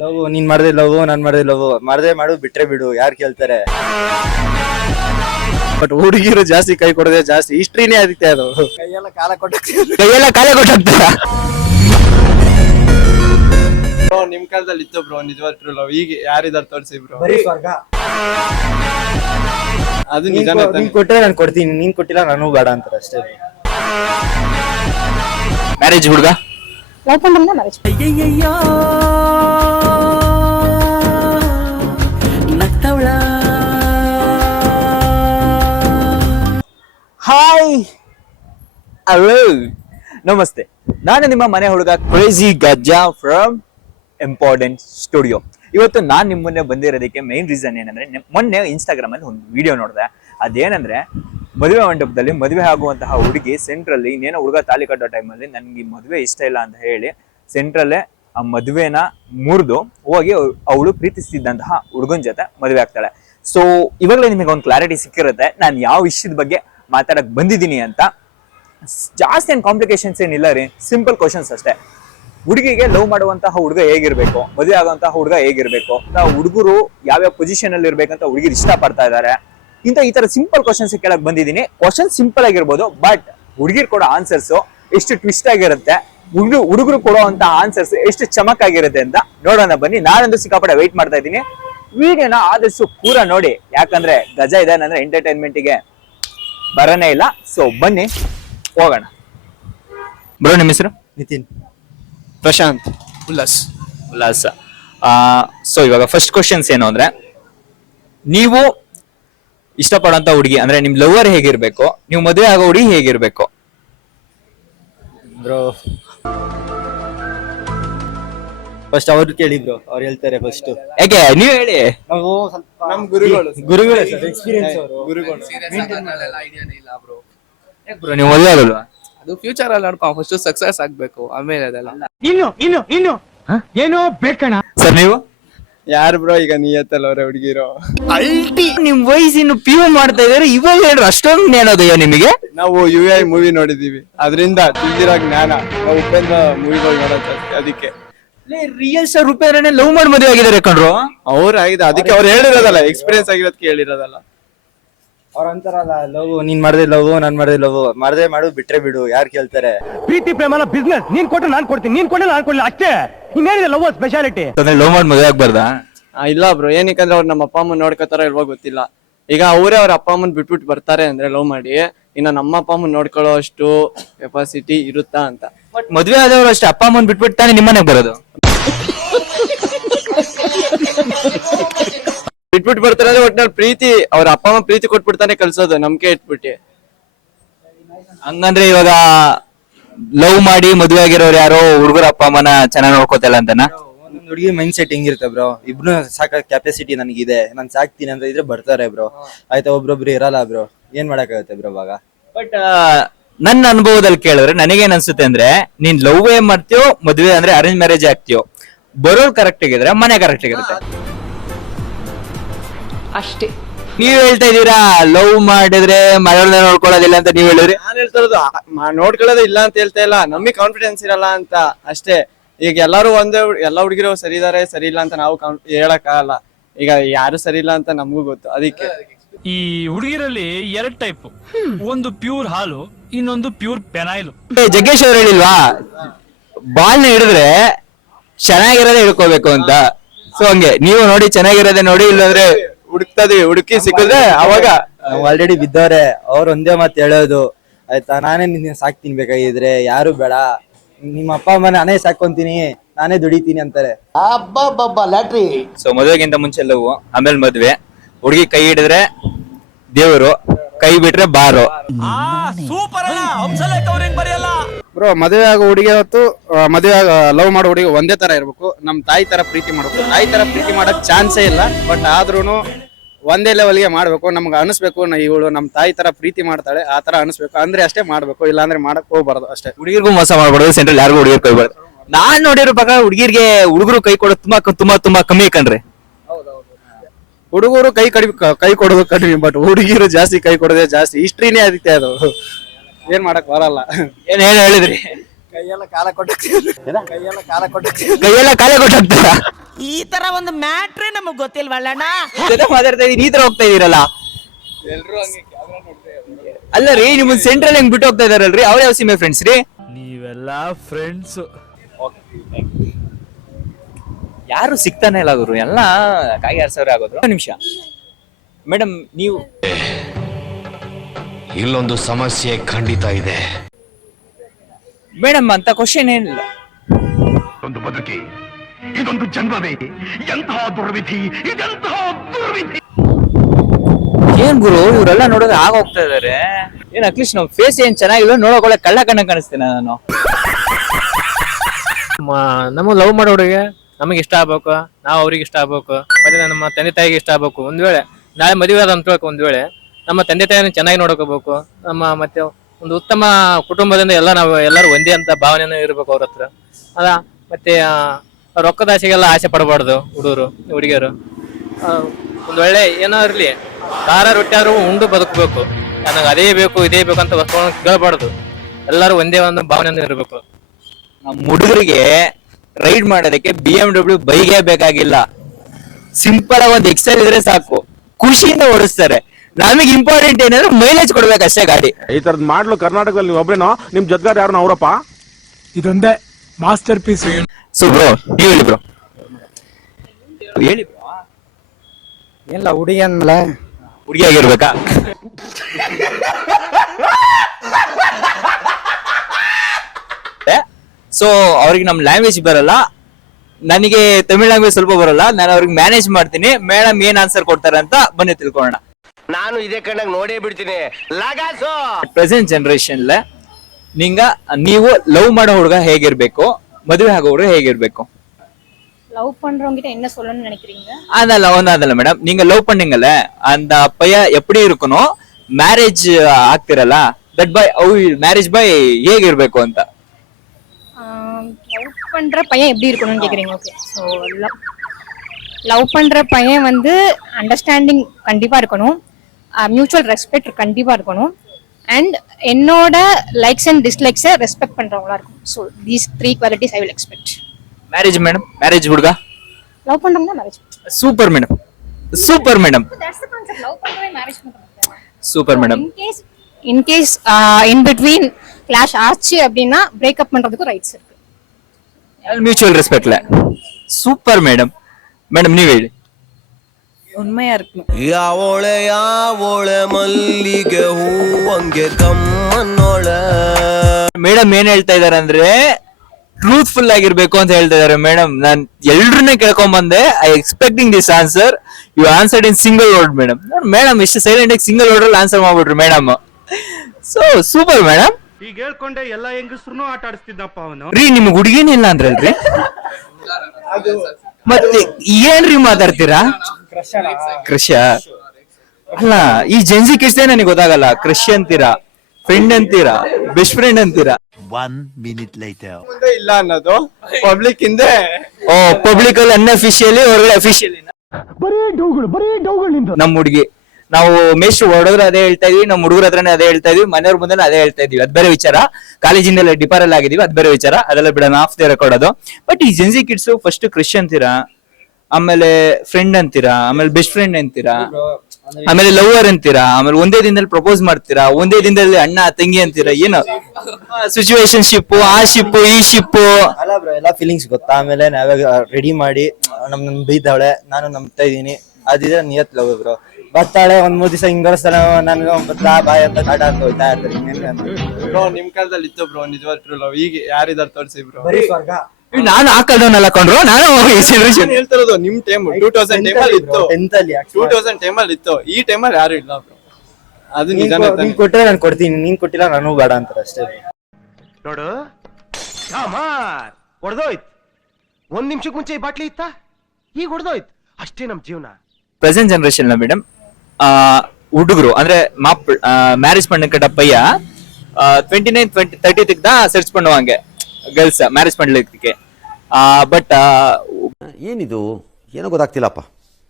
Love ನೀನ್ ಮಾಡ್ದೆ love ನಾನ್ ಮಾಡ್ದೆ ಲವ್ ಮಾಡ್ದೆ ಮಾಡು ಬಿಟ್ರೆ ಬಿಡು ಯಾರು ಕೇಳ್ತಾರೆ. ಬಟ್ ಹುಡುಗಿರು ಜಾಸ್ತಿ ಕೈ ಕೊಡದೆ ಜಾಸ್ತಿ ಹಿಸ್ಟ್ರಿನೇ ಅದಕ್ಕೆ ಅದು ಕೈಯೆಲ್ಲ ಕಾಲ ಕೊಟ್ಟಾಗ್ತಾರ. ಬ್ರೋ ನಿಮ್ ಕಾಲದಲ್ಲಿ ಇತ್ತು ಬ್ರೋ ನಿಜವಾದ ಟ್ರೂ ಲವ್. ಈಗ ಯಾರಿದಾರ ತೋರಿಸಿ ಬ್ರೋ. ಅದು ನಿಜಾನೇ. ನೀನ್ ಕೊಟ್ರೆ ನಾನು ಕೊಡ್ತೀನಿ, ನೀನ್ ಕೊಟ್ಟಿಲ್ಲ ನಾನು ಬೇಡ ಅಂತಾರೆ ಅಷ್ಟೇ. ಮ್ಯಾರೇಜ್ ಹುಡುಗ ಹಾಯ್ ಹಲೋ ನಮಸ್ತೆ, ನಾನು ನಿಮ್ಮ ಮನೆ ಹುಡುಗ ಕ್ರೇಜಿ ಗಜ್ಜಾ ಫ್ರಮ್ ಇಂಪಾರ್ಟೆಂಟ್ ಸ್ಟುಡಿಯೋ. ಇವತ್ತು ನಾನು ನಿಮ್ಮ ಮುಂದೆ ಬಂದಿರೋದಕ್ಕೆ ಮೇನ್ ರೀಸನ್ ಏನಂದ್ರೆ, ಮೊನ್ನೆ ಇನ್ಸ್ಟಾಗ್ರಾಮ್ ಅಲ್ಲಿ ಒಂದು ವಿಡಿಯೋ ನೋಡಿದೆ. ಅದೇನಂದ್ರೆ, ಮದುವೆ ಮಂಟಪದಲ್ಲಿ ಮದುವೆ ಆಗುವಂತಹ ಹುಡುಗಿ ಸೆಂಟ್ರಲ್ಲಿ ಇನ್ನೇನೋ ಹುಡುಗ ತಾಲಿ ಕಟ್ಟೋ ಟೈಮಲ್ಲಿ ನನ್ಗೆ ಮದುವೆ ಇಷ್ಟ ಇಲ್ಲ ಅಂತ ಹೇಳಿ ಸೆಂಟ್ರಲ್ಲೇ ಆ ಮದುವೆನ ಮುರಿದು ಹೋಗಿ ಅವಳು ಪ್ರೀತಿಸ್ತಿದ್ದಂತಹ ಹುಡುಗನ ಜೊತೆ ಮದುವೆ ಆಗ್ತಾಳೆ. ಸೊ ಇವಾಗಲೇ ನಿಮಗೆ ಒಂದು ಕ್ಲಾರಿಟಿ ಸಿಕ್ಕಿರುತ್ತೆ ನಾನು ಯಾವ ವಿಷಯದ ಬಗ್ಗೆ ಮಾತಾಡಕ್ ಬಂದಿದ್ದೀನಿ ಅಂತ. ಜಾಸ್ತಿ ಏನು ಕಾಂಪ್ಲಿಕೇಶನ್ಸ್ ಏನಿಲ್ಲ ರೀ, ಸಿಂಪಲ್ ಕ್ವಶನ್ಸ್ ಅಷ್ಟೇ. ಹುಡುಗಿಗೆ ಲವ್ ಮಾಡುವಂತಹ ಹುಡುಗ ಹೇಗಿರ್ಬೇಕು, ಮದುವೆ ಆಗುವಂತಹ ಹುಡುಗ ಹೇಗಿರ್ಬೇಕು, ಹುಡುಗರು ಯಾವ್ಯಾವ ಪೊಸಿಷನ್ ಅಲ್ಲಿ ಇರ್ಬೇಕಂತ ಹುಡುಗಿರು ಇಷ್ಟ ಪಡ್ತಾ ಇದ್ದಾರೆ, ಈ ತರ ಸಿಂಪಲ್ ಕ್ವಶನ್ಸ್ ಕೇಳಕ್ ಬಂದಿದ್ದೀನಿ. ಕ್ವಶನ್ ಸಿಂಪಲ್ ಆಗಿರ್ಬೋದು, ಬಟ್ ಹುಡುಗಿರ್ ಕೊಡೋ ಆನ್ಸರ್ಸ್ ಎಷ್ಟು ಟ್ವಿಸ್ಟ್ ಆಗಿರುತ್ತೆ, ಹುಡುಗರು ಕೊಡುವಂತ ಆನ್ಸರ್ಸ್ ಎಷ್ಟು ಚಮಕ್ ಆಗಿರುತ್ತೆ ಅಂತ ನೋಡೋಣ ಬನ್ನಿ. ನಾನಂದು ಸಿಕ್ಕಾಪಟ್ಟೆ ವೆಯ್ಟ್ ಮಾಡ್ತಾ ಇದ್ದೀನಿ. ವಿಡಿಯೋನ ಆದಷ್ಟು ಪೂರ ನೋಡಿ, ಯಾಕಂದ್ರೆ ಗಜಾ ಇದೆ ಅಂದ್ರೆ ಎಂಟರ್ಟೈನ್ಮೆಂಟ್ಗೆ ಬರನೇ ಇಲ್ಲ. ಸೊ ಬನ್ನಿ ಹೋಗೋಣ. ಬ್ರೋ ನಿಮ್ಮ ಹೆಸರು? ನಿತಿನ್. ಪ್ರಶಾಂತ್. ಉಲ್ಲಾಸ್. ಸೊ ಇವಾಗ ಫಸ್ಟ್ ಕ್ವಶನ್ಸ್ ಏನು ಅಂದ್ರೆ, ನೀವು ಇಷ್ಟಪಡೋಂತ ಹುಡುಗಿ ಅಂದ್ರೆ ನಿಮ್ ಲವರ್ ಹೇಗಿರ್ಬೇಕು, ನೀವು ಮದುವೆ ಆಗೋ ಹುಡುಗಿ ಹೇಗಿರ್ಬೇಕು? ಬ್ರೋ ಫಸ್ಟ್ ಅವ್ರು ಕೇಳಿ ಬ್ರೋ, ಅವ್ರು ಹೇಳ್ತಾರೆ ಫಸ್ಟ್. ಯಾಕೆ ನೀವು ಹೇಳಿ? ನಾವು ನಮ್ ಗುರುಗಳು ಎಕ್ಸ್ಪೀರಿಯನ್ಸ್ ಅವರು ಗುರುಗಳು. ಬ್ರೋ ನೀವು ಮದುವೆ ಆಗಲ್ವಾ? ಅದು ಫ್ಯೂಚರ್ ಅಲ್ಲಿ ನೋಡ್ಕೊ, ಫಸ್ಟ್ ಸಕ್ಸಸ್ ಆಗ್ಬೇಕು, ಆಮೇಲೆ ಅದೆಲ್ಲ. ಇನ್ನು ಏನೋ ಬೇಕಣ. ಸರ್ ನೀವು? ಯಾರು ಬ್ರೋ ಈಗ ನಿಯತ್ತಲ್ಲ ಅವ್ರೆ ಹುಡುಗಿರು. ನಿಮ್ ವಯಸ್ಸಿನ PU ಮಾಡ್ತಾ ಇದಾರೆ, ಇವಾಗ ಹೇಳ್ರಿ ಅಷ್ಟೊಂದು ಜ್ಞಾನೋದಯ ನಿಮಗೆ? ನಾವು UI ಮೂವಿ ನೋಡಿದೀವಿ, ಅದರಿಂದ ತಿಳಿದಿರೋ ಜ್ಞಾನ. ನಾವು ಉಪೇಂದ್ರ ಮೂವಿಗಳು ನೋಡೋದು ಅದಕ್ಕೆ. ರಿಯಲ್ ಸ್ಟಾರ್ ರೂಪೇರನೇ ಲವ್ ಮಾಡಿ ಮದುವೆ ಆಗಿದ್ದಾರೆ ಕಣ್ರು. ಅವ್ರು ಆಗಿದೆ, ಅದಕ್ಕೆ ಅವ್ರು ಹೇಳಿರೋದಲ್ಲ, ಎಕ್ಸ್ಪೀರಿಯನ್ಸ್ ಆಗಿರೋದಕ್ಕೆ ಹೇಳಿರೋದಲ್ಲ. ಅವ್ರ ಅಂತಾರಲ್ಲ ಲವ್ ನೀನ್ ಮಾಡ್ದೆ ಲವ್ ನಾನ್ ಮಾಡ್ದೆ ಲವ್ ಮಾಡ್ದೆ ಮಾಡು ಬಿಟ್ರೆ ಬಿಡು ಯಾರು ಕೇಳ್ತಾರೆ. ಪ್ರೀತಿ ಪ್ರೇಮನ ಬಿಸ್ನೆಸ್. ನೀನ್ ಕೊಟ್ಟು ನಾನ್ ಕೊಡ್ತೀನಿ, ನೀನ್ ಕೊಟ್ಟು ನಾನ್ ಕೊಡ್ಲಿ ಅಷ್ಟೇ. ಇನ್ನೇನಿದೆ ಲವ್ ಸ್ಪೆಷಾಲಿಟಿ. ಲವ್ ಮಾಡಿ ಮದುವೆ ಆಗ್ಬಾರ್ದಾ? ಇಲ್ಲ ಬ್ರೋ, ಏನಕ್ಕಂದ್ರೆ ಅವ್ರು ನಮ್ಮ ಅಪ್ಪ ಅಮ್ಮನ್ ನೋಡ್ಕೋತಾರ ಇಲ್ವಾ ಗೊತ್ತಿಲ್ಲ. ಈಗ ಅವರೇ ಅವ್ರ ಅಪ್ಪ ಅಮ್ಮನ್ ಬಿಟ್ಬಿಟ್ಟು ಬರ್ತಾರೆ ಅಂದ್ರೆ ಲವ್ ಮಾಡಿ, ಇನ್ನ ನಮ್ಮ ಅಪ್ಪ ಅಮ್ಮನ್ ನೋಡ್ಕೊಳ್ಳೋ ಅಷ್ಟು ಕೆಪಾಸಿಟಿ ಇರುತ್ತಾ ಅಂತ. ಬಟ್ ಮದುವೆ ಆದವ್ರು ಅಷ್ಟೇ ಅಪ್ಪ ಅಮ್ಮನ್ ಬಿಟ್ಬಿಟ್ಟು ತಾನೇ ನಿಮ್ಮನೆಗೆ ಬರೋದು. ಬಿಟ್ಬಿಟ್ಟು ಬರ್ತಾರೆ ಅಂದ್ರೆ ಒಟ್ಟಿನಲ್ಲಿ ಪ್ರೀತಿ, ಅವ್ರ ಅಪ್ಪ ಅಮ್ಮ ಪ್ರೀತಿ ಕೊಟ್ಬಿಡ್ತಾನೆ ಕಳ್ಸೋದು, ನಂಬಿಕೆ ಇಟ್ಬಿಟ್ಟು. ಹಂಗಂದ್ರೆ ಇವಾಗ ಲವ್ ಮಾಡಿ ಮದುವೆ ಆಗಿರೋರು ಯಾರೋ ಹುಡುಗರ ಅಪ್ಪ ಅಮ್ಮನ ಚೆನ್ನಾಗಿ ನೋಡ್ಕೋತಲ್ಲ ಅಂತನಾ? ಒಂದೊಂದು ಹುಡುಗಿ ಮೈಂಡ್ ಸೆಟ್ ಹೆಂಗಿರುತ್ತೆ ಬ್ರೋ, ಇಬ್ರು ಸಾಕ ಕೆಪಾಸಿಟಿ ನನಗಿದೆ, ನಾನ್ ಸಾಕ್ತೀನಿ ಅಂತ ಇದ್ರೆ ಬರ್ತಾರೆ ಬ್ರೋ. ಆಯ್ತಾ, ಒಬ್ರೊಬ್ರು ಇರಲ್ಲ ಬ್ರೋ, ಏನ್ ಮಾಡಕ್ಕಾಗತ್ತೆ ಬ್ರೋ ಅವಾಗ. ಬಟ್ ನನ್ನ ಅನುಭವದಲ್ಲಿ ಕೇಳಿದ್ರೆ ನನಗೇನ್ ಅನ್ಸುತ್ತೆ ಅಂದ್ರೆ, ನೀನ್ ಲವ್ ಮಾಡ್ತೀಯೋ ಮದುವೆ ಅಂದ್ರೆ ಅರೇಂಜ್ ಮ್ಯಾರೇಜ್ ಆಗ್ತೀಯೋ, ಬರೋರು ಕರೆಕ್ಟ್ ಆಗಿದ್ರೆ ಮನೆ ಕರೆಕ್ಟ್ ಆಗಿರುತ್ತೆ ಅಷ್ಟೇ. ನೀವ್ ಹೇಳ್ತಾ ಇದೀರಾ ಲವ್ ಮಾಡಿದ್ರೆ ಮನೆಯವ್ರನ್ನ ನೋಡ್ಕೊಳ್ಳೋದಿಲ್ಲ ಅಂತ ನೀವ್ ಹೇಳಿದ್ರಿ. ನಾನ್ ಹೇಳ್ತಾ ಇರೋದು ನೋಡ್ಕೊಳ್ಳೋದೇ ಇಲ್ಲ ಅಂತ ಹೇಳ್ತಾ ಇಲ್ಲ, ನಮಗೆ ಕಾನ್ಫಿಡೆನ್ಸ್ ಇರಲ್ಲ ಅಂತ ಅಷ್ಟೇ. ಈಗ ಎಲ್ಲಾರು ಒಂದೇ, ಎಲ್ಲಾ ಹುಡುಗಿರು ಸರಿ ಇದಾರೆ ಸರಿ ಇಲ್ಲ ಅಂತ ನಾವು ಹೇಳಕ್ ಆಗಲ್ಲ. ಈಗ ಯಾರು ಸರಿ ಇಲ್ಲ ಅಂತ ನಮಗೂ ಗೊತ್ತು, ಅದಕ್ಕೆ. ಈ ಹುಡುಗಿರಲ್ಲಿ 2 ಟೈಪ್, ಒಂದು ಪ್ಯೂರ್ ಹಾಲು, ಇನ್ನೊಂದು ಪ್ಯೂರ್ ಪೆನಾಯಿಲ್. ಜಗ್ಗೇಶ್ ಅವ್ರು ಹೇಳಿಲ್ವಾ, ಬಾಲ್ನ ಹಿಡಿದ್ರೆ ಚೆನ್ನಾಗಿರೋದೇ ಹಿಡ್ಕೋಬೇಕು ಅಂತ. ಸೊ ಹಂಗೆ ನೀವು ನೋಡಿ ಚೆನ್ನಾಗಿರೋದೇ ನೋಡಿ, ಇಲ್ಲಾಂದ್ರೆ ಹುಡುಕ್ತದೀವಿ, ಹುಡುಕಿ ಸಿಕ್ಕಿದ್ರೆ ಅವಾಗ. ನಾವು ಆಲ್ರೆಡಿ ಬಿದ್ದವ್ರೆ, ಅವ್ರು ಒಂದೇ ಮಾತು ಹೇಳೋದು, ಆಯ್ತಾ, ನಾನೇ ನಿನ್ನ ಸಾಕ್ತೀನಿ ಬೇಕಾಗಿದ್ರೆ, ಯಾರು ಬೇಡ, ನಿಮ್ಮ ಅಪ್ಪ ಅಮ್ಮ ನಾನೇ ಸಾಕೊಂತೀನಿ, ನಾನೇ ದುಡಿತೀನಿ ಅಂತಾರೆ. ಸೊ ಮದುವೆಗಿಂತ ಮುಂಚೆ ಲವ್, ಆಮೇಲೆ ಮದ್ವೆ. ಹುಡುಗಿ ಕೈ ಹಿಡಿದ್ರೆ ದೇವರು, ಕೈ ಬಿಟ್ರೆ ಬಾರು. ಬ್ರೋ ಮದುವೆ ಆಗೋ ಹುಡುಗಿ ಹೊತ್ತು ಮದುವೆ ಲವ್ ಮಾಡೋ ಹುಡುಗಿ ಒಂದೇ ತರ ಇರ್ಬೇಕು, ನಮ್ ತಾಯಿ ತರ ಪ್ರೀತಿ ಮಾಡ್ಬೇಕು. ತಾಯಿ ತರ ಪ್ರೀತಿ ಮಾಡಕ್ ಚಾನ್ಸೇ ಇಲ್ಲ, ಬಟ್ ಆದ್ರೂನು ಒಂದೇ ಲೆವೆಲ್ಗೆ ಮಾಡ್ಬೇಕು. ನಮ್ಗೆ ಅನಿಸ್ಬೇಕು ಇವಳು ನಮ್ ತಾಯಿ ತರ ಪ್ರೀತಿ ಮಾಡ್ತಾಳೆ, ಆ ತರ ಅನಿಸ್ಬೇಕು, ಅಂದ್ರೆ ಅಷ್ಟೇ ಮಾಡ್ಬೇಕು, ಇಲ್ಲಾಂದ್ರೆ ಮಾಡಕ್ ಹೋಗ್ಬಾರ್ದು ಅಷ್ಟೇ. ಹುಡುಗಿರ್ಗೂ ಮೋಸ ಮಾಡ್ಬಾರ್ದು, ಸೆಂಟ್ರಲ್ ಯಾರಿಗೂ ಹುಡುಗಿರ್ ಕೈ ಬಾರ್ದು. ನಾನ್ ನೋಡಿರೋ ಪ್ರಕಾರ ಹುಡುಗರು ಕೈ ಕೊಡೋದು ತುಂಬಾ ಕಮ್ಮಿ ಕಣ್ರಿ. ಹುಡುಗರು ಕೈ ಕೊಡೋದು ಕಡಿಮೆ, ಬಟ್ ಹುಡುಗಿರು ಜಾಸ್ತಿ ಕೈ ಕೊಡೋದೇ ಜಾಸ್ತಿ. ಹಿಸ್ಟ್ರಿನೇ ಅದಕ್ಕೆ ಅದು, ಏನ್ ಮಾಡಕ್ ಬರಲ್ಲ. ಏನ್ ಹೇಳಿದ್ರಿ? ಕೈಯೆಲ್ಲ ಕಾಲ ಕೊಟ್ಟ ಕೈಯೆಲ್ಲ ಕಾಲೇ ಕೊಟ್ಟಾಗ್ತಾರ ಈ ತರ ಒಂದು ಮ್ಯಾಟ್ರೇ ನಮಗ್ ಗೊತ್ತಿಲ್ವಲ್ಲಣ್ಣ. ಜೊತೆ ಮಾತಾಡ್ತಾ ಇದೀನಿ, ಈ ತರ ಹೋಗ್ತಾ ಇದೀರಲ್ಲ. ಅಲ್ಲ ರೀ, ನಿಮ್ ಸೆಂಟ್ರಲ್ ಹೆಂಗ್ ಬಿಟ್ಟು ಹೋಗ್ತಾ ಇದಾರಲ್ರಿ, ಅವ್ರ ಯಾವ ಸಿಮೆ ಫ್ರೆಂಡ್ಸ್ ರೀ? ನೀವೆಲ್ಲ ಫ್ರೆಂಡ್ಸ್. ಯಾರು ಸಿಗ್ತಾನೆ ಇಲ್ಲ ಗುರು, ಎಲ್ಲ ಕಾಯಿ 2,000 ಆಗೋದು. ಒಂದು ನಿಮಿಷ ಮೇಡಮ್, ನೀವು ಇಲ್ಲೊಂದು ಸಮಸ್ಯೆ ಖಂಡಿತ ಇದೆ. ಮೇಡಮ್ ಅಂತ ಕ್ವಶನ್ ಏನಿಲ್ಲ. ಒಂದು ಬದುಕಿ ಇದೊಂದು ಜನ್ಮವೇ, ಎಂತಹ ದುರ್ವಿಧಿ, ಇದೆಂತಹ ದುರ್ವಿಧಿ. ಏನ್ ಗುರು ಇವರೆಲ್ಲ ನೋಡಿದ್ರೆ ಆಗ ಹೋಗ್ತಾ ಇದಾರೆ. ಏನ್ ಅಟ್ಲೀಸ್ಟ್ ನಮ್ ಫೇಸ್ ಏನ್ ಚೆನ್ನಾಗಿಲ್ಲ, ನೋಡಕ್ ಒಳ್ಳೆ ಕಳ್ಳ ಕಣ್ಣ ಕಾಣಿಸ್ತೇನೆ ನಾನು. ನಮಗೆ ಲವ್ ಮಾಡೋ ಹುಡುಗಿ ನಮಗೆ ಇಷ್ಟ ಆಗ್ಬೇಕು, ನಾವು ಅವ್ರಿಗೆ ಇಷ್ಟ ಆಗ್ಬೇಕು, ಮತ್ತೆ ನಮ್ಮ ತಂದೆ ತಾಯಿಗೆ ಇಷ್ಟ ಆಗ್ಬೇಕು. ಒಂದ್ ವೇಳೆ ನಾಳೆ ಮದುವೆ ಆದ ಅಂತ ಒಂದ್ ವೇಳೆ ನಮ್ಮ ತಂದೆ ತಾಯಿನ ಚೆನ್ನಾಗಿ ನೋಡ್ಕೋಬೇಕು. ನಮ್ಮ ಮತ್ತೆ ಒಂದು ಉತ್ತಮ ಕುಟುಂಬದಿಂದ ನಾವು ಎಲ್ಲರೂ ಒಂದೇ ಅಂತ ಭಾವನೆನೂ ಇರ್ಬೇಕು ಅವ್ರ ಹತ್ರ. ಅದ ಮತ್ತೆ ರೊಕ್ಕದ ಆಸೆಗೆಲ್ಲ ಆಸೆ ಪಡಬಾರ್ದು ಹುಡುಗರು ಹುಡುಗಿಯರು. ಒಂದ್ ಒಳ್ಳೆ ಏನೋ ಇರ್ಲಿ, ಖಾರ ರೊಟ್ಟಿ ಆದ್ರೂ ಉಂಡು ಬದುಕಬೇಕು. ನನಗೆ ಅದೇ ಬೇಕು ಇದೇ ಬೇಕು ಅಂತ ವಸ್ತುಗಳನ್ನು ಕೇಳಬಾರ್ದು. ಎಲ್ಲರೂ ಒಂದೇ ಒಂದು ಭಾವನೆಯಿಂದ ಇರಬೇಕು. ನಮ್ ಹುಡುಗರಿಗೆ ರೈಡ್ ಮಾಡೋದಕ್ಕೆ BMW ಬೈಗೇ ಬೇಕಾಗಿಲ್ಲ, ಸಿಂಪಲ್ ಆಗಿ ಒಂದು ಎಕ್ಸೆಲ್ ಇದ್ರೆ ಸಾಕು, ಖುಷಿಯಿಂದ ಓಡಿಸ್ತಾರೆ. ನಮಗೆ ಇಂಪಾರ್ಟೆಂಟ್ ಏನಂದ್ರೆ ಮೈಲೇಜ್ ಕೊಡ್ಬೇಕಷ್ಟೇ ಗಾಡಿ. ಈ ತರದ್ ಮಾಡ್ಲು ಕರ್ನಾಟಕದಲ್ಲಿ ಒಬ್ರೇನೋ, ನಿಮ್ ಜೊತೆಗಾರ ಯಾರು ಅವರಪ್ಪ? ಇದೊಂದೇ ಮಾಸ್ಟರ್ ಪೀಸ್. ಸೊ ಬ್ರೋ, ನೀವ್ ಹೇಳಿ ಬ್ರೋ. ಹೇಳಿ ಬ್ರೋ. ಇಲ್ಲ ಹುಡುಗಿ ಅಂದ್ಮೇಲೆ ಹುಡುಗಿ ಆಗಿರ್ಬೇಕಾ? ಸೊ ಅವ್ರಿಗೆ ನಮ್ ಲ್ಯಾಂಗ್ವೇಜ್ ಬರಲ್ಲ, ನನಗೆ ತಮಿಳ್ ಲ್ಯಾಂಗ್ವೇಜ್ ಸ್ವಲ್ಪ ಬರಲ್ಲ. ನಾನು ಅವ್ರಿಗೆ ಮ್ಯಾನೇಜ್ ಮಾಡ್ತೀನಿ. ಮೇಡಮ್ ಏನ್ ಆನ್ಸರ್ ಕೊಡ್ತಾರೆ ಅಂತ ಬನ್ನಿ ತಿಳ್ಕೊಳ್ಳೋಣ. ನಾನು ಇದೇ ಕಣ್ಣಾಗ ನೋಡೇ ಬಿಡ್ತೀನಿ. ಲಗಾಸು ಪ್ರೆಸೆಂಟ್ ಜನರೇಷನ್ ನೀವು ಲವ್ ಮಾಡೋ ಹುಡುಗ ಹೇಗಿರ್ಬೇಕು, ಮದುವೆ ಆಗೋ ಹುಡುಗ ಹೇಗಿರ್ಬೇಕು? லவ் பண்றவங்க கிட்ட என்ன சொல்லணும்னு நினைக்கிறீங்க? அதல்ல மேடம், நீங்க லவ் பண்ணீங்கல்ல, அந்த பையன் எப்படி இருக்கணும், ಮ್ಯಾರೇಜ್ ಆಗ್ತಿರಲ್ಲ, ದಟ್ ಬೈ ಮ್ಯಾರೇಜ್ ಬೈ ಹೇಗಿರ್ಬೇಕು ಅಂತ. லவ் பண்ற பையன் எப்படி இருக்கணும்னு கேக்குறீங்க. ஓகே, ஸோ லவ் பண்ற பையன் வந்து அண்டர்ஸ்டாண்டிங் கண்டிப்பா இருக்கணும், மியூச்சுவல் ரெஸ்பெக்ட் கண்டிப்பா இருக்கணும், அண்ட் என்னோட லைக்ஸ் அண்ட் டிஸ்லைக்ஸை ரெஸ்பெக்ட் பண்றவங்களா இருக்கும். So these 3 qualities I will expect. Marriage madam, marriage ಹುಡುಗ லவ் பண்றவங்க marriage. Super madam, super madam, that's the concept. Love பண்றவே மேரேஜ் பண்றாங்க. Super madam. In case in between clash ஆச்சு அப்படின்னா பிரேக்கப் பண்றதுக்கு ரைட்ஸ் இருக்கு. மியூச்சுவல் ரெஸ்பெக்ட்ல. Super madam. மேடம் நீ ಹೇಳಿ. ಉண்மையா இருக்கணும். ಯಾವೋಳೆ ಮಲ್ಲಿಗೆ ಹೂವಂಗೆ ಕಮ್ಮನ್ನೋಳೆ. ಮೇಡಮ್ ಏನ್ ಹೇಳ್ತಾ ಇದಾರೆ ಅಂದ್ರೆ ಟ್ರೂತ್ಫುಲ್ ಆಗಿರ್ಬೇಕು ಅಂತ ಹೇಳ್ತಾ ಇದಾರೆ. ಮೇಡಮ್ ನಾನ್ ಎಲ್ರನ್ನೇ ಕೇಳ್ಕೊಂಡ್ ಬಂದೆ, I expecting this answer, you answered in single word. Madam ಎಷ್ಟು ಸೈಲೆಂಟ್ ಆಗಿ ಸಿಂಗಲ್ ವರ್ಡ್ ಅಲ್ಲಿ ಆನ್ಸರ್ ಮಾಡ್ಬಿಟ್ರು ಮೇಡಮ್. So super madam. ಈಗ ಹೇಳ್ಕೊಂಡೆ ಎಲ್ಲ ಹೆಂಗಸ್ರು ಆಟ ಆಡಿಸ್ತಿದ್ದಪ್ಪ ಅವನು. ರೀ ನಿಮ್ಗೆ ಹುಡುಗಿನೇ ಇಲ್ಲ ಅಂದ್ರಲ್ರಿ, ಮತ್ತೆ ಏನ್ರಿ ಮಾತಾಡ್ತೀರಾ? ಕ್ರಶ್ ಅಲ್ಲ, ಈ ಜೆನ್ಸಿ ಕಿಡ್ಸ್ ನನಗೆ ಗೊತ್ತಾಗಲ್ಲ. ಕ್ರಶ್ ಅಂತೀರಾ, ಫ್ರೆಂಡ್ ಅಂತೀರಾ, ಬೆಸ್ಟ್ ಫ್ರೆಂಡ್ ಅಂತೀರಾ. 1 minute later. ಮುಂದೆ ಇಲ್ಲ ಅನ್ನೋದು ಪಬ್ಲಿಕ್ ಹಿಂದೆ. ಓ, ಪಬ್ಲಿಕ್ ಅಲ್ಲಿ ಅನ್ಅಫಿಷಿಯಲಿ, ಹೊರಗಡೆ ಅಫಿಷಿಯಲಿ. ನಮ್ ಹುಡುಗಿ ನಾವು ಮೇಷ್ಟ್ರು ಹೊಡೆದ್ರೆ ಅದೇ ಹೇಳ್ತಾ ಇದೀವಿ, ನಮ್ಮ ಹುಡುಗರ ಹತ್ರನೇ ಅದೇ ಹೇಳ್ತಾ ಇದೀವಿ, ಮನೆಯವ್ರ ಮುಂದೆ ಅದೇ ಹೇಳ್ತಾ ಇದೀವಿ. ಅದ್ ಬೇರೆ ವಿಚಾರ. ಕಾಲೇಜಿಂದ ಡಿಪಾರಲ್ ಆಗಿದೀವಿ, ಅದ್ ಬೇರೆ ವಿಚಾರ, ಅದೆಲ್ಲ ಬಿಡೋಣ, ಆಫ್ ದ ರೆಕಾರ್ಡ್ ಅದು. ಬಟ್ ಈ ಜೆನ್ಸಿ ಕಿಡ್ಸ್ ಫಸ್ಟ್ ಕ್ರಶ್ ಅಂತೀರಾ, ಆಮೇಲೆ ಫ್ರೆಂಡ್ ಅಂತೀರಾ, ಆಮೇಲೆ ಬೆಸ್ಟ್ ಫ್ರೆಂಡ್ ಅಂತೀರಾ, ಆಮೇಲೆ ಲವರ್ ಅಂತೀರಾ, ಆಮೇಲೆ ಒಂದೇ ದಿನದಲ್ಲಿ ಪ್ರಪೋಸ್ ಮಾಡ್ತೀರಾ, ಒಂದೇ ದಿನದಲ್ಲಿ ಅಣ್ಣ ತಂಗಿ ಅಂತೀರಾ. ಏನು ಸಿಚುವೇಶನ್ ಶಿಪ್, ಆ ಶಿಪ್, ಈ ಶಿಪ್ ಅಲ್ಲ ಬ್ರೋ, ಎಲ್ಲ ಫೀಲಿಂಗ್ಸ್ ಗೊತ್ತಾ. ಆಮೇಲೆ ನಾವಾಗ ರೆಡಿ ಮಾಡಿ ನಮ್ ಬೈದವಳೆ, ನಾನು ನಂಬ್ತಾ ಇದೀನಿ, ಅದಿದ್ರೆ ನಿಯತ್ ಲವ್ ಬ್ರೋ. ಬರ್ತಾಳೆ, ಒಂದ್ 3 ದಿವಸ ಹಿಂಗ್ ಬರಸ್ತಾಳೆ, ನನ್ಗೆ ಬತ್ತಾ ಬಾಯ್ ಅಂತ ಕಾಟ ಅಂತ ಹೋಯ್ತಾ ಇರ್ತಾರೆ. ಬ್ರೋ ನಿಮ್ ಕಾಲದಲ್ಲಿ ಇತ್ತು ಬ್ರೋ ನಿಜವಾದ ಟ್ರೂ ಲವ್. ಈಗ ಯಾರಿದಾರ ತೋರಿಸಿ ಬ್ರೋ. ಬರೀ ಸ್ವರ್ಗ. ನಾನು ಆ ಕಾಲದವನ್ನೆಲ್ಲ ಕೊಂಡ್ರು, ನಾನು ನಾನ್ ಹೇಳ್ತಿರೋದು ನಿಮ್ ಟೈಮ್ 2000 ಟೈಮಲ್ಲಿ ಇತ್ತು, 10th ಅಲ್ಲಿ 2000 ಟೈಮಲ್ಲಿ ಇತ್ತು. ಈ ಟೈಮಲ್ಲಿ ಯಾರು ಇಲ್ಲ ಬ್ರೋ. ಅದು ನಿಜಾನೇ. ನೀನ್ ಕೊಟ್ರೆ ನಾನು ಕೊಡ್ತೀನಿ, ನೀನ್ ಕೊಟ್ಟಿಲ್ಲ ನಾನು ಬೇಡ ಅಂತಾರೆ ಅಷ್ಟೇ. ನೋಡು ಹೊಡೆದೋಯ್ತು. 1 ನಿಮಿಷಕ್ಕೆ ಮುಂಚೆ ಈ ಬಾಟ್ಲಿ ಇತ್ತ, ಈಗ ಹೊಡೆದೋಯ್ತು ಅಷ್ಟೇ ನಮ್ ಜೀವನ. ಪ್ರೆಸೆಂಟ್ ಜನರೇಷನ್ ಮೇಡಮ್, ಹುಡುಗರು ಅಂದ್ರೆ ಮ್ಯಾರೇಜ್ பண்ண பைய 29, 30 தான் சர்ச் பண்ணுவாங்க ಗರ್ಲ್ಸ್ ಮ್ಯಾರೇಜ್ ಮಾಡ್ಲಿಕ್ಕೆ. ಬಟ್ ಏನಿದು ಏನೋ ಗೊತ್ತಾಗ್ತಿಲ್ಲಪ್ಪ,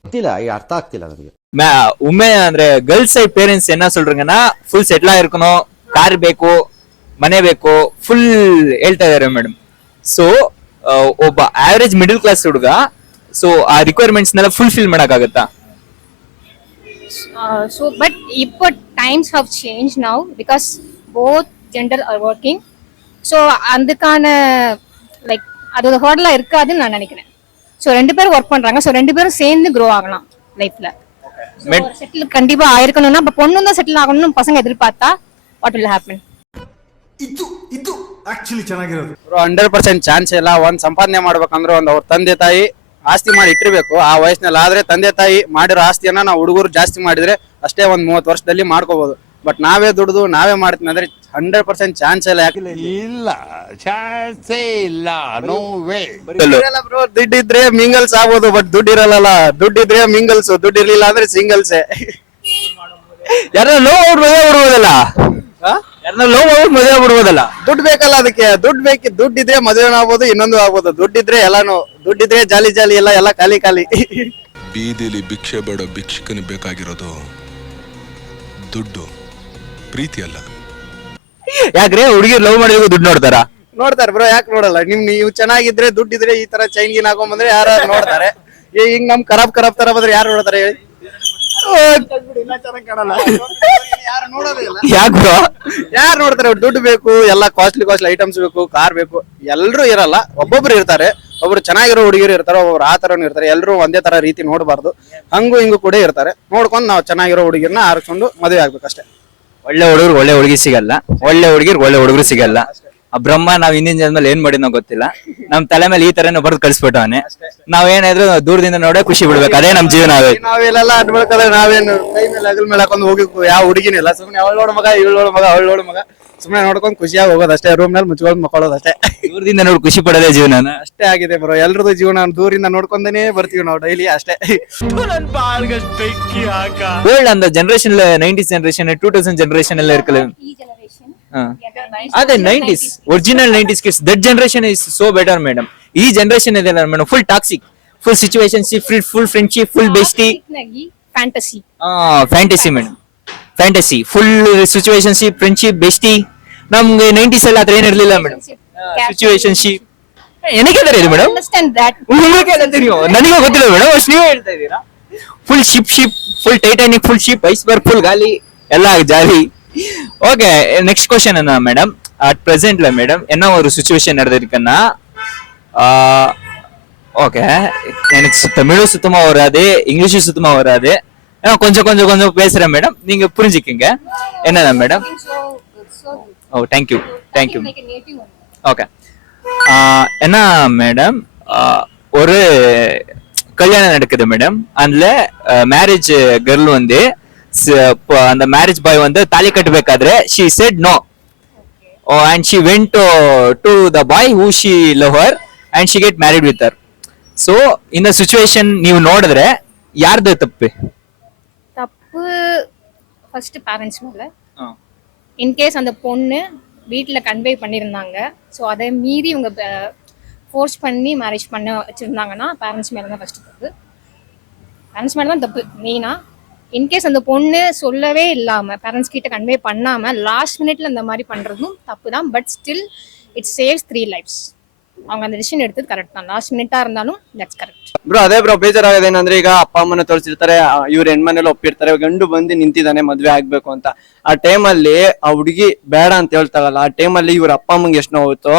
ಗೊತ್ತಿಲ್ಲ, ಅರ್ಥ ಆಗ್ತಿಲ್ಲ ನನಗೆ. ಉಮ್ಮೆ ಅಂದ್ರೆ ಗರ್ಲ್ಸ್ ಸೈಡ್ ಪೇರೆಂಟ್ಸ್ என்ன சொல்றாங்கன்னா, ಫುಲ್ ಸೆಟ್ಲ್ ಆಗಿರ್ಕணும், ಕಾರ್ ಬೇಕು, ಮನೆ ಬೇಕು ಫುಲ್ ಹೇಳ್ತಾ ಇದಾರೆ ಮೇಡಮ್. ಸೊ ಒಬ್ಬ ಆವರೇಜ್ ಮಿಡಲ್ ಕ್ಲಾಸ್ ಹುಡುಗ ಸೊ ಆ ರಿಕ್ವೈರ್ಮೆಂಟ್ಸ್ ನೆಲ್ಲ ಫುಲ್ಫಿಲ್ ಮಾಡಕ್ಕಾಗತ್ತಾ? So but இப்போ times have changed now because both gender are working. So அதுக்கான லைக் அதோட ஹர்டலா இருக்காதுன்னு நான் நினைக்கிறேன். ஸோ 2 பேரும் ஒர்க் பண்றாங்க. ஸோ 2 பேரும் சேர்ந்து க்ரோ ஆகலாம் லைஃப்ல. செட்டில் கண்டிப்பா ஆயிருக்கணும்னா இப்ப பொண்ணு தான் செட்டில் ஆகணும்னு பசங்க எதிர்பார்த்தா வாட் வில் ஹேப்பன்? ಇದು ಆಕ್ಚುಲಿ ಚೆನ್ನಾಗಿರೋದು. 100% ಚಾನ್ಸ್ ಇಲ್ಲ. ಒಂದ್ ಸಂಪಾದನೆ ಮಾಡ್ಬೇಕಂದ್ರೆ ಒಂದ್ ಅವ್ರ ತಂದೆ ತಾಯಿ ಆಸ್ತಿ ಮಾಡಿ ಇಟ್ಟಿರ್ಬೇಕು. ಆ ವಯಸ್ಸಿನಲ್ಲಿ ಆದ್ರೆ ತಂದೆ ತಾಯಿ ಮಾಡಿರೋ ಆಸ್ತಿಯನ್ನ ನಾವು ಹುಡುಗರು ಜಾಸ್ತಿ ಮಾಡಿದ್ರೆ ಅಷ್ಟೇ ಒಂದ್ 30 ವರ್ಷದಲ್ಲಿ ಮಾಡ್ಕೋಬಹುದು. ಬಟ್ ನಾವೇ ದುಡ್ದು ನಾವೇ ಮಾಡ್ತೀನಿ ಅಂದ್ರೆ 100% ಚಾನ್ಸ್ ಇಲ್ಲ. ಇಲ್ಲ ಚಾನ್ಸೇ ಇಲ್ಲ, ನೋ ವೇ. ಬ್ರೋ ದುಡ್ಡಿದ್ರೆ ಮಿಂಗಲ್ಸ್ ಆಗ್ಬೋದು, ಬಟ್ ದುಡ್ಡು ಇರಲ್ಲ. ದುಡ್ಡಿದ್ರೆ ಮಿಂಗಲ್ಸ್, ದುಡ್ಡು ಇರ್ಲಿಲ್ಲ ಅಂದ್ರೆ ಸಿಂಗಲ್ಸೇ. ಯಾರನ್ನ ಲೋ ಮದುವೆ ಬಿಡ್ಬೋದಲ್ಲ, ಯಾರನ್ನ ಲೋ ಮದುವೆ ಬಿಡ್ಬೋದಲ್ಲ. ದುಡ್ಡು ಬೇಕಲ್ಲ ಅದಕ್ಕೆ. ದುಡ್ಡಿದ್ರೆ ಮದುವೆ ಆಗ್ಬೋದು, ಇನ್ನೊಂದು ಆಗ್ಬೋದು. ದುಡ್ಡಿದ್ರೆ ಎಲ್ಲಾನು, ದುಡ್ಡಿದ್ರೆ ಜಾಲಿ ಜಾಲಿ ಎಲ್ಲ ಖಾಲಿ ಖಾಲಿ. ಬೀದಿಲಿ ಭಿಕ್ಷೆ ಬೇಡ ಭಿಕ್ಷಕನಿಗೆ ಬೇಕಾಗಿರೋದು ದುಡ್ಡು, ಪ್ರೀತಿ ಅಲ್ಲ. ಯಾಕ್ರೆ ಹುಡುಗಿರ್ ಲವ್ ಮಾಡಿದ್ರು ದುಡ್ಡು ನೋಡ್ತಾರ? ನೋಡ್ತಾರೆ ಬ್ರೋ, ಯಾಕೆ ನೋಡಲ್ಲ? ನೀವು ಚೆನ್ನಾಗಿದ್ರೆ ದುಡ್ಡಿದ್ರೆ ಈ ತರ ಚೈನ್ ಗಿನ್ ಹಾಕೊಂಡ್ ಬಂದ್ರೆ ಯಾರು ನೋಡ್ತಾರೆ. ಹಿಂಗ್ ನಮ್ ಖರಾಬ್ ತರ ಬಂದ್ರೆ ಯಾರು ನೋಡ್ತಾರೆ ಹೇಳಿ? ಯಾಕೆ ಬ್ರೋ? ಯಾರು ನೋಡ್ತಾರೆ? ದುಡ್ಡು ಬೇಕು, ಎಲ್ಲ ಕಾಸ್ಟ್ಲಿ ಐಟಮ್ಸ್ ಬೇಕು, ಕಾರ್ ಬೇಕು. ಎಲ್ರು ಇರಲ್ಲ, ಒಬ್ಬೊಬ್ರು ಇರ್ತಾರೆ. ಒಬ್ರು ಚೆನ್ನಾಗಿರೋ ಹುಡುಗಿರು ಇರ್ತಾರೆ, ಒಬ್ರು ಆ ತರನು ಇರ್ತಾರೆ. ಎಲ್ರು ಒಂದೇ ತರ ರೀತಿ ನೋಡಬಾರ್ದು. ಹಂಗು ಹಿಂಗು ಕೂಡ ಇರ್ತಾರೆ. ನೋಡ್ಕೊಂಡು ನಾವು ಚೆನ್ನಾಗಿರೋ ಹುಡುಗಿರ್ನ ಆರಿಸ್ಕೊಂಡು ಮದುವೆ ಆಗ್ಬೇಕಷ್ಟೇ. ಒಳ್ಳೆ ಹುಡುಗರು ಒಳ್ಳೆ ಹುಡುಗಿ ಸಿಗಲ್ಲ, ಒಳ್ಳೆ ಹುಡುಗಿರ್ ಒಳ್ಳೆ ಹುಡುಗರು ಸಿಗಲ್ಲ. ಆ ಬ್ರಹ್ಮ ನಾವ್ ಹಿಂದಿನ ಜನ್ಮದಲ್ಲಿ ಏನ್ ಮಾಡಿದ್ನೋ ಗೊತ್ತಿಲ್ಲ, ನಮ್ ತಲೆ ಮೇಲೆ ಈ ತರನೇ ಬರ್ದು ಕಳ್ಸ್ಬಿಟ್ಟವನೆ. ನಾವೇನಾದ್ರು ದೂರದಿಂದ ನೋಡೇ ಖುಷಿ ಬಿಡ್ಬೇಕು, ಅದೇ ನಮ್ ಜೀವನ. ನಾವೆಲ್ಲ ಅಡ್ಬೇಕಂದ್ರೆ ನಾವೇನು ಕೈ ಮೇಲೆ ಅಗಲ್ ಮೇಲೆ ಹಾಕೊಂಡು ಹೋಗಿ ಯಾವ ಹುಡುಗಿನಿಲ್ಲ. ಸುಮ್ನೆ ಅವಳು ನೋಡ ಮಗ, ಇವಳು ನೋಡ ಮಗ, ಅವಳು ನೋಡ ಮಗ, ಸುಮ್ನೆ ನೋಡ್ಕೊಂಡು ಖುಷಿಯಾಗಿ ಹೋಗೋದು ಅಷ್ಟೇ. ರೂಮ್ ನಲ್ಲಿ ಮುಚ್ಕೊಂಡು ಮಕ್ಕಳೋದು ಅಷ್ಟೇ. ದೂರದಿಂದ ನೋಡಿ ಖುಷಿ ಪಡೋದೇ ಜೀವನ ಅಷ್ಟೇ ಆಗಿದೆ ಬ್ರೋ. ಎಲ್ರದ್ದು ಜೀವನ ದೂರಿಂದ ನೋಡ್ಕೊಂಡೇ ಬರ್ತೀವಿ ನಾವು ಡೈಲಿ ಅಷ್ಟೇ. ಓಲ್ಡ್ அந்த ஜெனரேஷன் 90s ஜெனரேஷன் 2000 ஜெனரேஷன் எல்லாம் இருக்குல்ல, ಅದೇ 90s original 90s kids. That generation is so better madam. ಈ ಜನರೇಷನ್ ಇದೆ madam full toxic, full situationship, full friendship, full bestie, fantasy madam. Fantasy full situationship, friendship, bestie. ನಮ್ಗೆ 90s ಅಲ್ಲಿ ಆತರ ಏನಿರ್ಲಿಲ್ಲ madam. ಸಿಚುವೇಶನ್ಶಿಪ್ ಏನಕ್ಕೆ madam? ನನಗೆ ಗೊತ್ತಿಲ್ಲ ಮೇಡಮ್, ಅಷ್ಟು ನೀವು ಹೇಳ್ತಾ ಇದ್ದೀರಾ. Full ship, full Titanic, full ship, iceberg, full ಗಾಲಿ, ಎಲ್ಲ ಜಾಲಿ. ஓகே, நெக்ஸ்ட் क्वेश्चन என்ன மேடம்? அட் பிரசன்ட்ல மேடம் என்ன ஒரு சிச்சுவேஷன் நடந்திருக்குன்னா, ஓகே எனக்கு தமிழும் சுத்தமா வராது, இங்கிலீஷும் சுத்தமா வராது. கொஞ்சம் கொஞ்சம் கொஞ்சம் பேசுறேன் மேடம், நீங்க புரிஞ்சுக்கங்க. என்னன்னா மேடம்? ஓ தேங்க்யூ. ஓகே, என்ன மேடம், ஒரு கல்யாணம் நடக்குது மேடம். அதுல மேரேஜ் கர்ல் வந்து அந்த மேரேஜ் பாய் வந்து தாலி கட்டಬೇಕಾದ್ರೆ she said no, and she went to the boy who she love her and she get married with her. So in the situation ನೀವು ನೋಡಿದ್ರೆ ಯಾರ್ದು ತಪ್ಪು? ஃபர்ஸ்ட் பேரண்ட்ஸ் மேல. இன் கேஸ் அந்த பொண்ணு வீட்டில் கன்வே பண்ணியிருந்தாங்க, ஸோ அதை மீறி இவங்க ஃபோர்ஸ் பண்ணி மேரேஜ் பண்ண வச்சுருந்தாங்கன்னா பேரண்ட்ஸ் மேலே தான் ஃபர்ஸ்ட் தப்பு. பேரண்ட்ஸ் மேலே தான் தப்பு மெயினாக. இன்கேஸ் அந்த பொண்ணு சொல்லவே இல்லாமல் பேரண்ட்ஸ் கிட்ட கன்வே பண்ணாமல் லாஸ்ட் மினிட்ல அந்த மாதிரி பண்ணுறதும் தப்பு தான். But still it saves 3 lives. அவங்க அந்த ಡಿಸಿಷನ್ எடுத்தது ಕರೆಕ್ಟ್ தான். ಲಾಸ್ಟ್ ಮಿನಿಟ್ இருந்தாலும் ದಟ್ಸ್ ಕರೆಕ್ಟ್ ಬ್ರೋ. ಅದೇ ಬ್ರೋ ಬೇಜಾರಾಗೋದೇನಂದ್ರೆ, ಈಗ ಅಪ್ಪ ಅಮ್ಮನ ತೋರಿಸಿರ್ತಾರೆ, ಇವ್ರ ಹೆಣ್ಮನೇಲಿ ಒಪ್ಪಿರ್ತಾರೆ, ಗಂಡು ಬಂದು ನಿಂತಿದ್ದಾನೆ ಮದ್ವೆ ಆಗ್ಬೇಕು ಅಂತ. ಆ ಟೈಮಲ್ಲಿ ಆ ಹುಡುಗಿ ಬೇಡ ಅಂತ ಹೇಳ್ತಾರಲ್ಲ, ಆ ಟೈಮಲ್ಲಿ ಇವ್ರ ಅಪ್ಪ ಅಮ್ಮಂಗೆ ಎಷ್ಟು ನೋವುತ್ತೋ.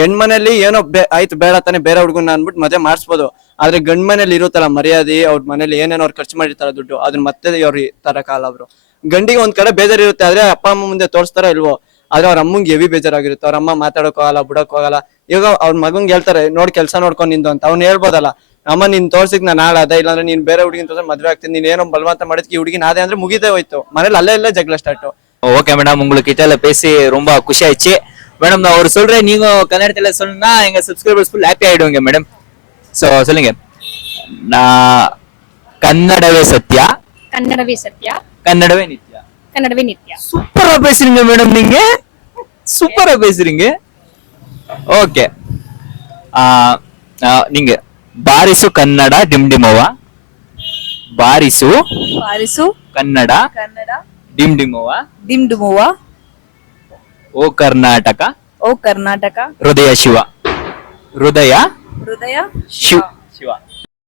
ಹೆಣ್ಮನೇಲಿ ಏನೋ ಆಯ್ತು ಬೇಡ ತಾನೆ ಬೇರೆ ಹುಡುಗನ ಅನ್ಬಿಟ್ಟು ಮದುವೆ ಮಾಡಿಸ್ಬೋದು. ಆದ್ರೆ ಗಂಡ್ ಮನೇಲಿ ಇರುತ್ತಲ್ಲ ಮರ್ಯಾದೆ, ಅವ್ರ ಮನೇಲಿ ಏನೇನೋ ಅವ್ರು ಖರ್ಚು ಮಾಡಿರ್ತಾರ ದುಡ್ಡು, ಅದನ್ನ ಮತ್ತೆ ಅವ್ರು ತರಕಾಲ ಬ್ರೋ. ಗಂಡಿಗೆ ಒಂದ್ ಕಡೆ ಬೇಜಾರಿರುತ್ತೆ, ಆದ್ರೆ ಅಪ್ಪ ಅಮ್ಮ ಮುಂದೆ ತೋರಿಸ್ತಾರ ಇಲ್ವೋ, ಆದ್ರೆ ಅವ್ರ ಅಮ್ಮಂಗೆ ಹೆವಿ ಬೇಜಾರಾಗಿರುತ್ತೆ. ಅವ್ರ ಅಮ್ಮ ಮಾತಾಡೋಕ್ ಆಗಲ್ಲ, ಬಿಡಕ್ ಹೋಗಲ್ಲ. ಈಗ ಅವ್ರ ಮಗಂಗೆ ಹೇಳ್ತಾರೆ, ನೋಡ್ ಕೆಲ್ಸ ನೋಡ್ಕೊಂಡು ನಿಂದು ಅಂತ. ಅವ್ನು ಹೇಳ್ಬೋದಲ್ಲ, ಅಮ್ಮ ನೀನ್ ತೋರ್ಸಿಕ್ ನಾನು ಹಾಳಾದ, ಇಲ್ಲಾಂದ್ರೆ ನೀನ್ ಬೇರೆ ಹುಡುಗಿನ ತೋರ್ಸ ಮದ್ವೆ ಆಗ್ತೀನಿ, ನೀನ್ ಏನೋ ಬಲವಂತ ಮಾಡಿದ್ಕಿ ಹುಡುಗಿನ ಆದೆ ಅಂದ್ರೆ ಮುಗಿದೇ ಹೋಯ್ತು. ಮನೇಲಿ ಅಲ್ಲೇ ಜಗಳ ಸ್ಟಾರ್ಟ್. ஓகே மேடம், உங்களுக்கு கிட்ட பேசி ரொம்ப குஷி ஆயிடுச்சு மேடம். நான் ஒரு சொல்றேன், நீங்க கன்னடத்துல சொன்னா எங்க சப்ஸ்கிரைபர்ஸ் ஃபுல் ஹாப்பி ஆயிடுவாங்க மேடம். சோ சொல்லுங்க. நான் கன்னடவே சத்யா, கன்னடவே சத்யா, கன்னடவே நித்யா, கன்னடவே நித்யா. சூப்பரா பேசுறீங்க மேடம், நீங்க சூப்பரா பேசுறீங்க. ஓகே, நீங்க ಬಾರಿಸು ಕನ್ನಡ ಡಿಮ್ಡಿಮವ್ವ, ಬಾರಿಸು ಕನ್ನಡ ಡಿಮ್ಡಿಮವ್ವ, ಓ ಕರ್ನಾಟಕ ಓ ಕರ್ನಾಟಕ ಹೃದಯ ಶಿವ. ಹೃದಯ ಹೃದಯ ಶಿವ